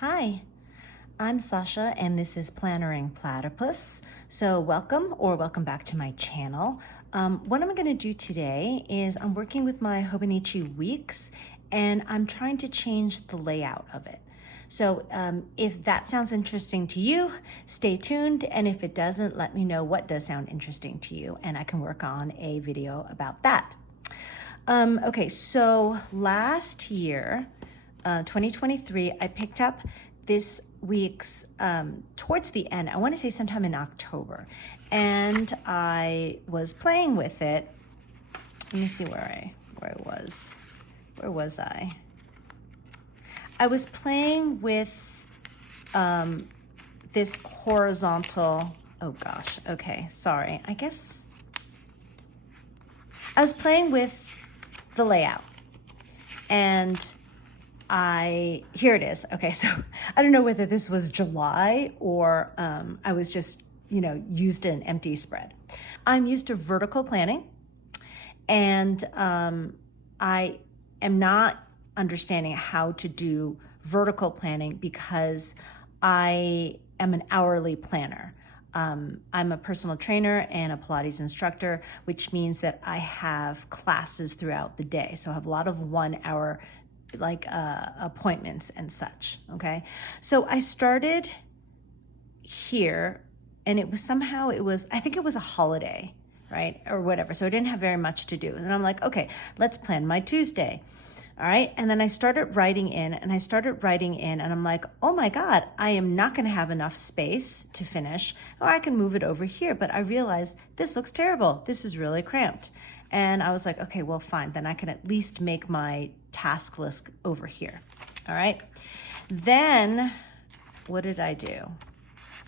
Hi, I'm Sasha and this is Plannering Platypus. So welcome back to my channel. What I'm gonna do today is I'm working with my Hononichi weeks and I'm trying to change the layout of it. So if that sounds interesting to you, stay tuned. And if it doesn't, let me know what does sound interesting to you and I can work on a video about that. Okay, so last year, 2023, I picked up this week's, towards the end, I want to say sometime in October, and I was playing with it. Let me see where I was. Where was I? I was playing with this horizontal, oh gosh, okay, sorry. I guess I was playing with the layout and here it is. Okay, so I don't know whether this was July or I was just, used an empty spread. I'm used to vertical planning and I am not understanding how to do vertical planning because I am an hourly planner. I'm a personal trainer and a Pilates instructor, which means that I have classes throughout the day. So I have a lot of 1 hour appointments and such, okay? So I started here and it was I think it was a holiday, right? Or whatever. So I didn't have very much to do. And I'm like, okay, let's plan my Tuesday. All right. And then I started writing in and I'm like, oh my God, I am not going to have enough space to finish, or I can move it over here. But I realized this looks terrible. This is really cramped. And I was like, okay, well, fine. Then I can at least make my task list over here. All right. Then what did I do?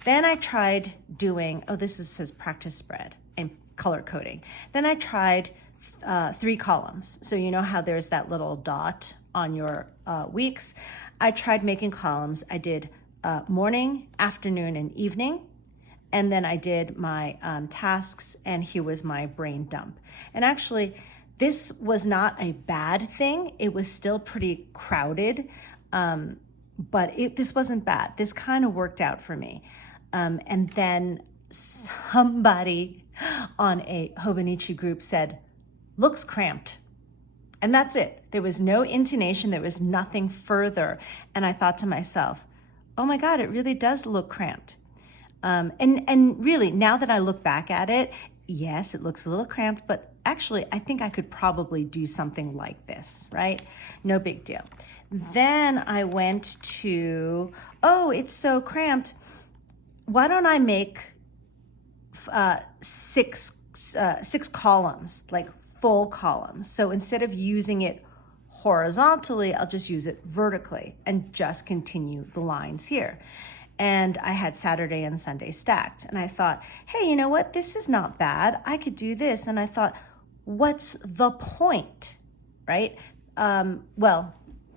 Then I tried doing, says practice spread and color coding. Then I tried 3 columns. So you know how there's that little dot on your weeks? I tried making columns. I did morning, afternoon, and evening. And then I did my tasks, and here was my brain dump. And actually, this was not a bad thing. It was still pretty crowded, but this wasn't bad. This kind of worked out for me. And then somebody on a Hononichi group said, looks cramped. And that's it. There was no intonation. There was nothing further. And I thought to myself, oh my God, it really does look cramped. And really, now that I look back at it, yes, it looks a little cramped, but actually, I think I could probably do something like this, right? No big deal. Then I went to, oh, it's so cramped. Why don't I make 6 columns, like full columns? So instead of using it horizontally, I'll just use it vertically and just continue the lines here. And I had Saturday and Sunday stacked. And I thought, hey, you know what? This is not bad. I could do this. And I thought, what's the point, right? Well,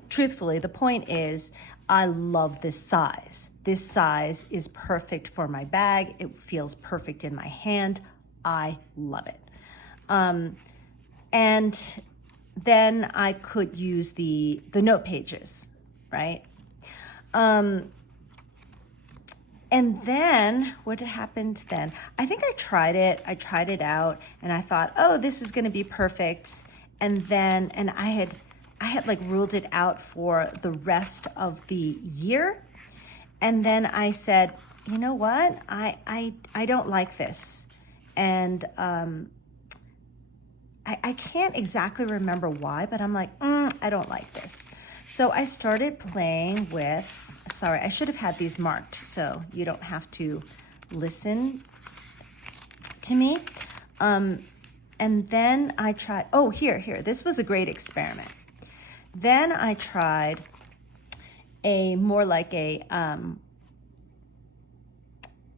truthfully, the point is I love this size. This size is perfect for my bag. It feels perfect in my hand. I love it. And then I could use the note pages, right? And then what happened then? I think I tried it out and I thought, oh, this is gonna be perfect. And I had like ruled it out for the rest of the year. And then I said, you know what? I don't like this. And I can't exactly remember why, but I'm like, I don't like this. So I started playing with, sorry, I should have had these marked so you don't have to listen to me. And then I tried, oh, here, this was a great experiment. Then I tried a more like a,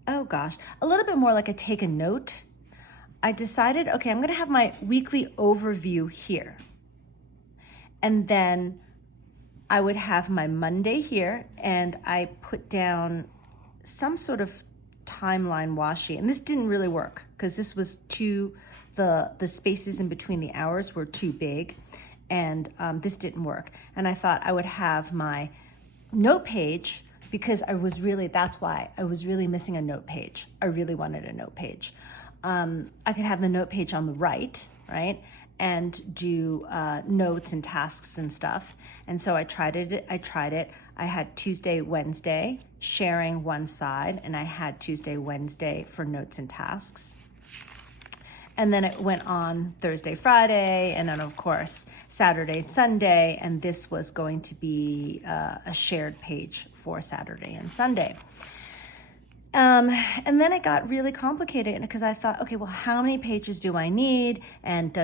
oh gosh, a little bit more like a take a note. I decided, okay, I'm gonna have my weekly overview here. And then I would have my Monday here, and I put down some sort of timeline washi. And this didn't really work because this was the spaces in between the hours were too big, and this didn't work. And I thought I would have my note page, because that's why I was really missing a note page. I really wanted a note page. I could have the note page on the right, and do notes and tasks and stuff. And so I tried it. I had Tuesday, Wednesday, sharing one side, and I had Tuesday, Wednesday for notes and tasks. And then it went on Thursday, Friday, and then of course Saturday, Sunday, and this was going to be a shared page for Saturday and Sunday. And then it got really complicated because I thought, okay, well, how many pages do I need? And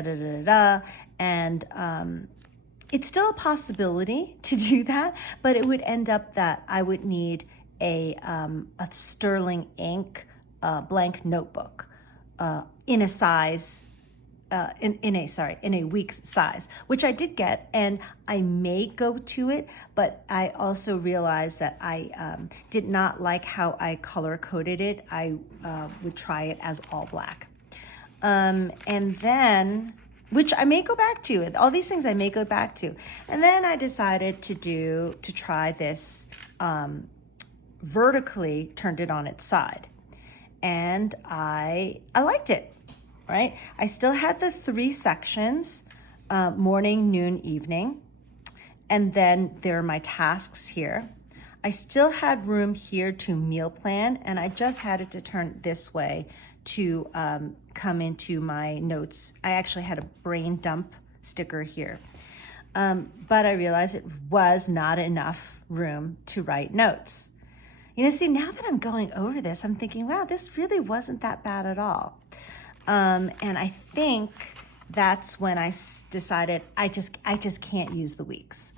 And it's still a possibility to do that, but it would end up that I would need a sterling ink blank notebook in a size, in a week's size, which I did get, and I may go to it, but I also realized that I did not like how I color coded it. I would try it as all black. And then, which I may go back to, all these things I may go back to. And then I decided to try this vertically, turned it on its side. And I liked it, right? I still had the 3 sections, morning, noon, evening. And then there are my tasks here. I still had room here to meal plan, and I just had it to turn this way to come into my notes. I actually had a brain dump sticker here. But I realized it was not enough room to write notes. See, now that I'm going over this, I'm thinking, wow, this really wasn't that bad at all. And I think that's when I decided I just can't use the weeks.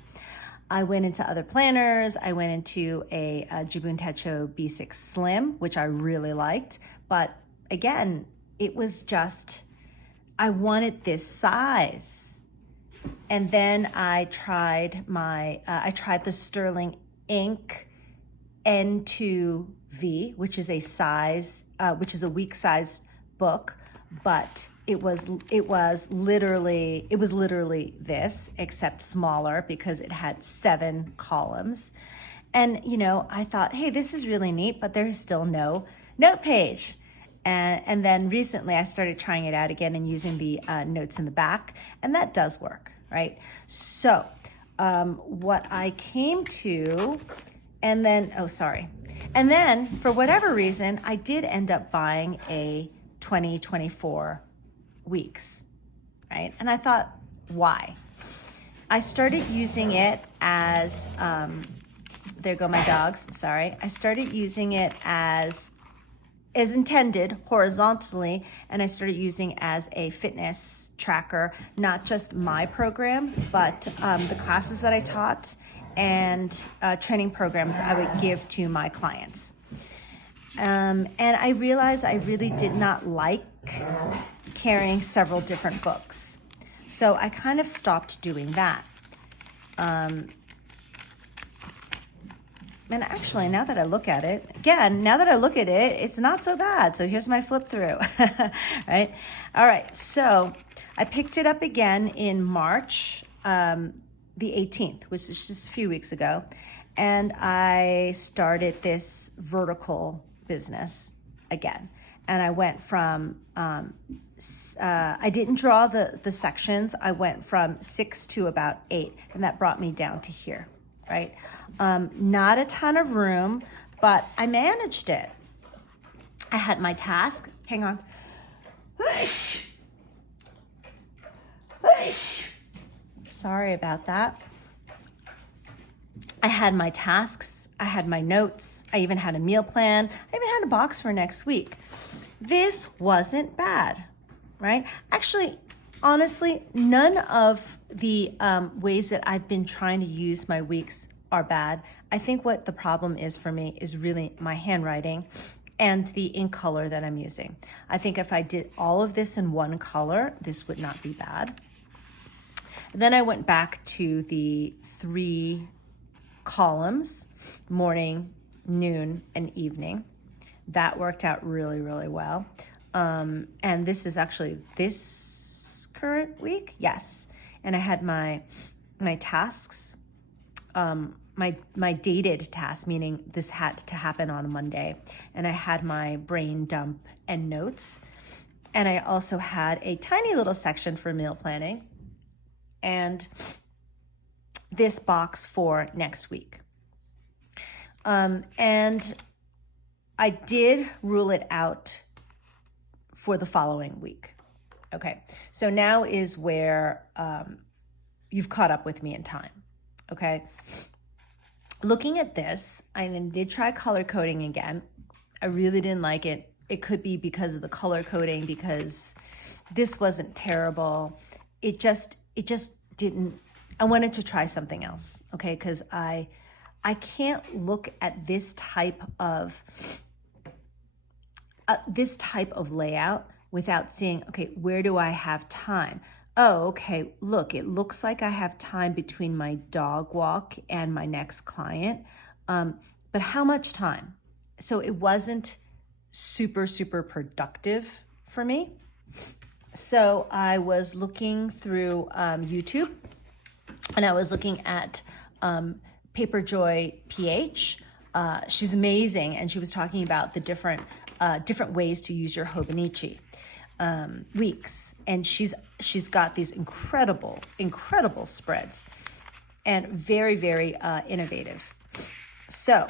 I went into other planners. I went into a Jibun Techo B6 Slim, which I really liked. But again, it was just, I wanted this size. And then I tried the Sterling Ink N2V, which is a week size book, but it was literally this, except smaller because it had 7 columns. And I thought, hey, this is really neat, but there's still no note page. And then recently I started trying it out again and using the notes in the back, and that does work, right? So what I came to, and then for whatever reason, I did end up buying a 2024 weeks, right? And I thought, why? I started using it as, there go my dogs, sorry. I started using it as intended horizontally, and I started using as a fitness tracker, not just my program, but the classes that I taught and training programs I would give to my clients. And I realized I really did not like carrying several different books. So I kind of stopped doing that. And actually, now that I look at it, it's not so bad. So here's my flip through, right? All right, so I picked it up again in March, the 18th, which is just a few weeks ago. And I started this vertical business again. And I went from, I didn't draw the sections. I went from 6 to about 8, and that brought me down to here, right? Not a ton of room, but I managed it. I had my task, hang on. Sorry about that. I had my tasks, I had my notes, I even had a meal plan, I even had a box for next week. This wasn't bad, right? Actually, honestly, none of the ways that I've been trying to use my weeks are bad. I think what the problem is for me is really my handwriting and the ink color that I'm using. I think if I did all of this in one color, this would not be bad. Then I went back to the 3 columns, morning, noon, and evening. That worked out really, really well. And this is actually this current week, yes. And I had my tasks my dated task, meaning this had to happen on a Monday, and I had my brain dump and notes, and I also had a tiny little section for meal planning, and this box for next week. And I did rule it out for the following week. Okay, so now is where you've caught up with me in time. Okay, looking at this, I did try color coding again. I really didn't like it. It could be because of the color coding, because this wasn't terrible. It just didn't. I wanted to try something else. Okay, because I can't look at this type of layout without seeing, okay, where do I have time? Oh, okay, look, it looks like I have time between my dog walk and my next client. But how much time? So it wasn't super productive for me. So I was looking through YouTube, and I was looking at Paper Joy PH. She's amazing, and she was talking about the different ways to use your Hononichi weeks, and she's got these incredible spreads, and very innovative. So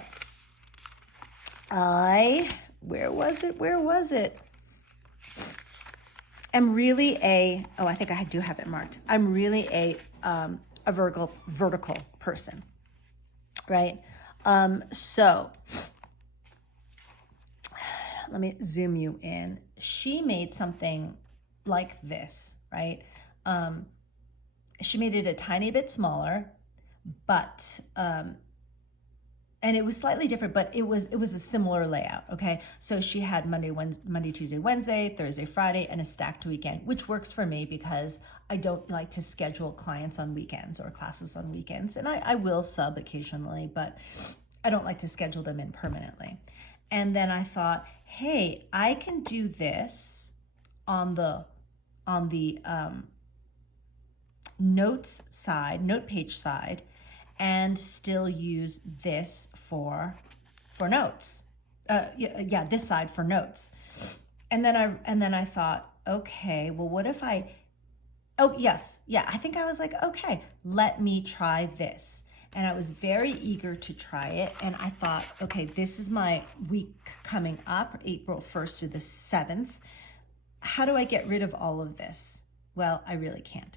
where was it? I'm really I think I do have it marked. I'm really a vertical person, right? So let me zoom you in. She made something like this, right? She made it a tiny bit smaller, but and it was slightly different, but it was a similar layout. Okay, so she had Monday, Tuesday, Wednesday, Thursday, Friday, and a stacked weekend, which works for me because I don't like to schedule clients on weekends or classes on weekends, and I will sub occasionally, but I don't like to schedule them in permanently. And then I thought, hey, I can do this on the note page side, and still use this for notes. This side for notes. And then I thought, okay, well, what if I? Oh yes, yeah. I think I was like, okay, let me try this. And I was very eager to try it. And I thought, okay, this is my week coming up, April 1st to the 7th. How do I get rid of all of this? Well, I really can't.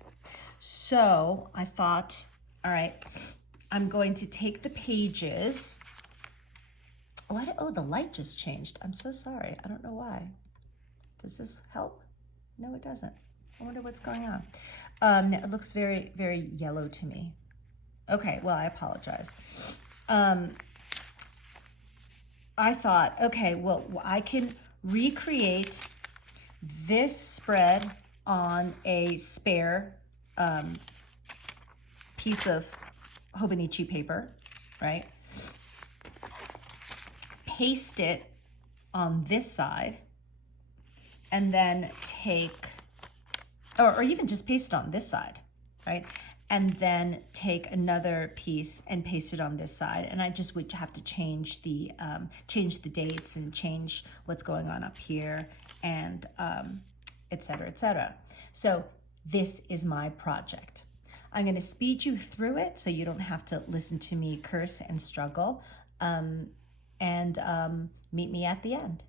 So I thought, all right, I'm going to take the pages. Oh, the light just changed. I'm so sorry. I don't know why. Does this help? No, it doesn't. I wonder what's going on. It looks very yellow to me. Okay, well, I apologize. I thought, okay, well, I can recreate this spread on a spare piece of Hononichi paper, right? Paste it on this side, and then take, or even just paste it on this side, right? And then take another piece and paste it on this side. And I just would have to change the dates and change what's going on up here, and et cetera, et cetera. So this is my project. I'm going to speed you through it so you don't have to listen to me curse and struggle, and meet me at the end.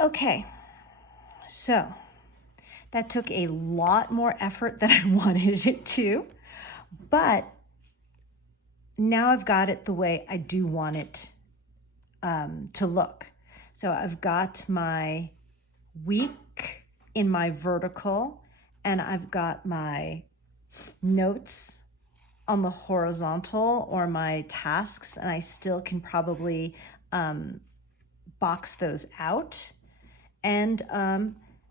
Okay, so that took a lot more effort than I wanted it to, but now I've got it the way I do want it to look. So I've got my week in my vertical, and I've got my notes on the horizontal, or my tasks, and I still can probably box those out. And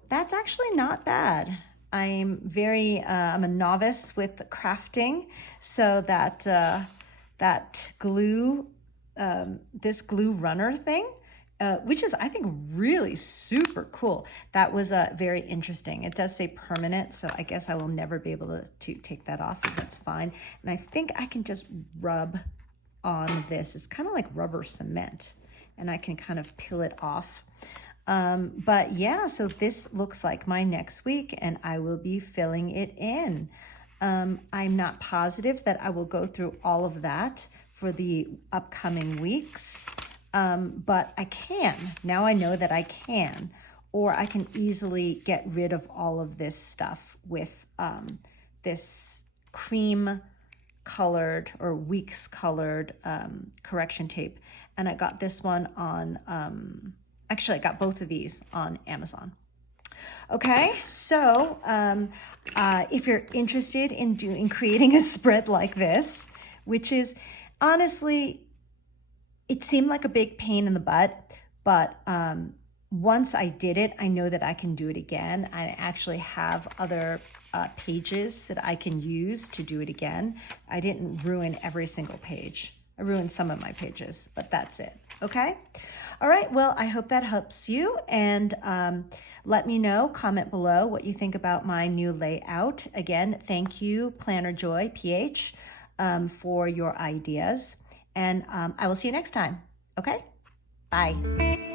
that's actually not bad. I'm a novice with crafting, so that glue, this glue runner thing, which is, I think, really super cool. That was very interesting. It does say permanent, so I guess I will never be able to take that off, but that's fine. And I think I can just rub on this. It's kind of like rubber cement, and I can kind of peel it off. But yeah, so this looks like my next week, and I will be filling it in. I'm not positive that I will go through all of that for the upcoming weeks, but I can. Now I know that I can, or I can easily get rid of all of this stuff with this cream colored or weeks colored correction tape. And I got this one on, actually I got both of these on Amazon. Okay, so if you're interested in creating a spread like this, which is honestly, it seemed like a big pain in the butt, but once I did it, I know that I can do it again. I actually have other pages that I can use to do it again. I didn't ruin every single page. I ruined some of my pages, but that's it. Okay? All right, well, I hope that helps you, and let me know, comment below what you think about my new layout. Again, thank you, Planner Joy, PH, for your ideas, and I will see you next time. Okay? Bye.